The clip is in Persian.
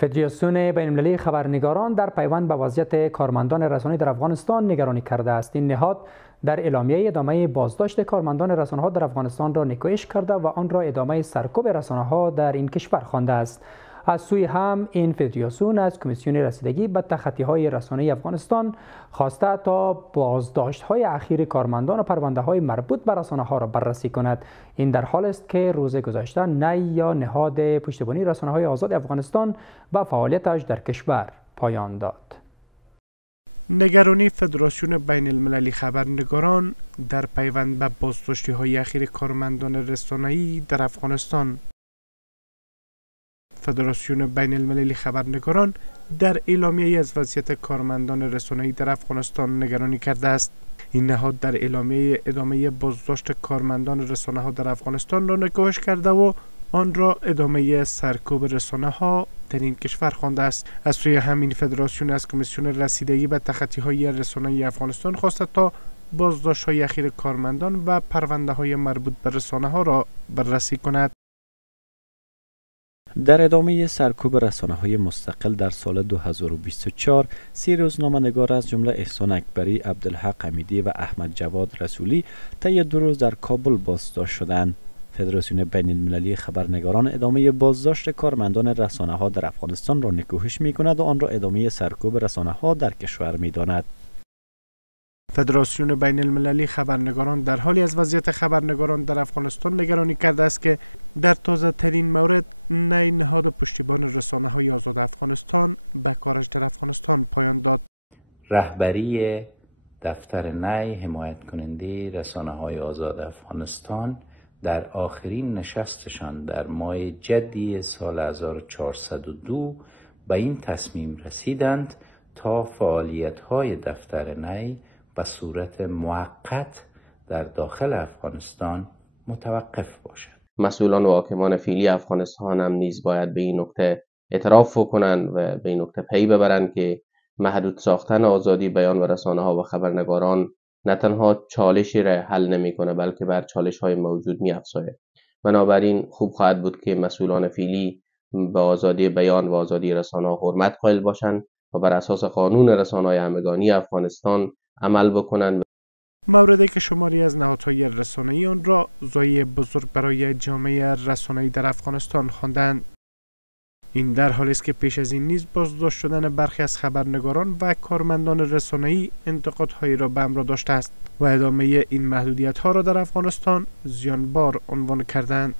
فدراسیون بین‌المللی خبرنگاران در پیوند به وضعیت کارمندان رسانه‌ای در افغانستان نگرانی کرده است. این نهاد در اعلامیه ادامه بازداشت کارمندان رسانه‌ها در افغانستان را نکوهش کرده و آن را ادامه سرکوب رسانه‌ها در این کشور خوانده است. از سوی هم این فدراسیون از کمیسیون رسیدگی به تخطی‌های رسانه‌ای افغانستان خواسته تا بازداشت‌های اخیر کارمندان و پرونده‌های مربوط به رسانه‌ها را بررسی کند. این در حال است که روز گذشته نی یا نهاد پشتیبانی رسانه‌های آزاد افغانستان به فعالیتش در کشور پایان داد. نگرانی فدراسیون بین المللی خبرنگاران در پیوند به بازداشت‌های اخیر کارمندان رسانه‌ای در افغانستان. فدراسیون بین المللی خبرنگاران در اعلامیه از وضعیت کارمندان رسانه‌ای در افغانستان نگرانی کرده است. این نهاد در اعلامیه ادامه بازداشت کارمندان رسانه‌ها در افغانستان را نکوهش کرده و آن را ادامه سرکوب رسانه‌ها در این کشور خوانده است. از سوی همین فدراسیون از کمیسیون رسیدگی به تخطی‌های رسانه‌ای افغانستان خواسته تا بازداشت‌های اخیر کارمندان و پرونده‌های مربوط به رسانه‌ها را بررسی کند. در ادامه سرکوب رسانه‌های مستقل در سال 2024 سی روزنامه‌نگار از جمله احسان اکبری، عبدالحق حمیدی و احمد جواد رسولی طی 2 روز در کابل بازداشت شدند. فدراسیون بین المللی خبرنگاران ادامه بازداشت کارمندان رسانه‌ها در افغانستان را نکوهش می‌کند و آن را ادامه سرکوب رسانه‌ها در کشور می‌داند. فدراسیون بین المللی خبرنگاران در حالی از وضعیت خبرنگاران در افغانستان نگرانی کرده است که در تازه ترین مورد نی نهاد پشتیبان رسانه‌های آزاد افغانستان به کارش در افغانستان پایان داد. رهبری دفتر نی حمایت کننده رسانه‌های آزاد افغانستان در آخرین نشستشان در ماه جدی سال 1402 به این تصمیم رسیدند تا فعالیت‌های دفتر نی به صورت موقت در داخل افغانستان متوقف باشد. مسئولان و حاکمان فعلی افغانستان هم نیز باید به این نکته اعتراف کنند و به این نکته پی ببرند که محدود ساختن آزادی بیان و رسانه‌ها و خبرنگاران نه تنها چالشی را حل نمی‌کنه بلکه بر چالش‌های موجود می‌افزاید. بنابراین خوب خواهد بود که مسئولان فعلی به آزادی بیان و آزادی رسانه‌ها حرمت قائل باشند و بر اساس قانون رسانه‌های همگانی افغانستان عمل بکنند. موردی که شماری از نهادهای رسانه‌ای آن را ضایعه بزرگ برای جامعه رسانه‌ای در افغانستان خواندند. این در حالی است که پیش از این نیز بازداشت شدن برخی از خبرنگاران و کارمندان رسانه‌ای انتقادهایی را به همراه داشته است و ادامه این محدودیت‌ها را در افغانستان زیانبار عنوان کردند.